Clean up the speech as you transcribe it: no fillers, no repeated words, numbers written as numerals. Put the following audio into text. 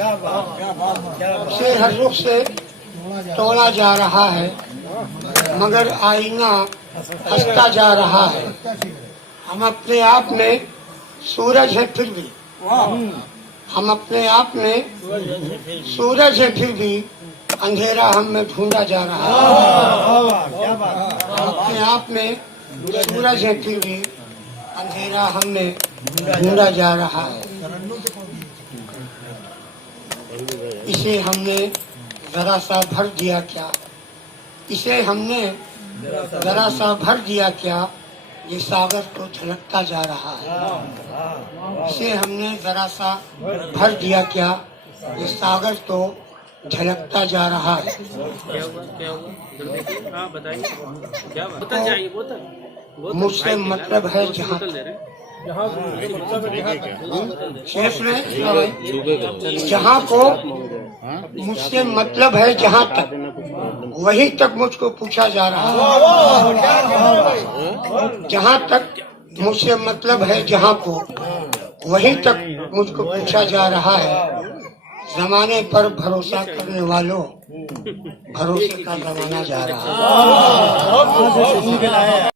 उसे हर रुख से तोड़ा जा रहा है, मगर आईना हंसता जा रहा है। हम अपने आप में सूरज है फिर भी, हम अपने आप में सूरज है फिर भी अंधेरा हम में ढूंढा जा रहा है। हम अपने आप में सूरज है फिर भी अंधेरा हमने ढूंढा जा रहा है। इसे हमने जरा सा भर दिया क्या, इसे हमने जरा सा भर दिया क्या, ये सागर तो झलकता जा रहा है। इसे हमने जरा सा भर दिया क्या, ये सागर तो झलकता जा रहा है। क्या हुआ? हाँ बताइए क्या बोतल चाहिए? बोतल मुझसे मतलब है जहाँ शेष में जहाँ को मुझसे मतलब है जहाँ तक, वहीं तक मुझको पूछा जा रहा है। जहाँ तक मुझसे मतलब है जहाँ को, वहीं तक मुझको पूछा जा रहा है। जमाने पर भरोसा करने वालों, भरोसे का जमाना जा रहा है।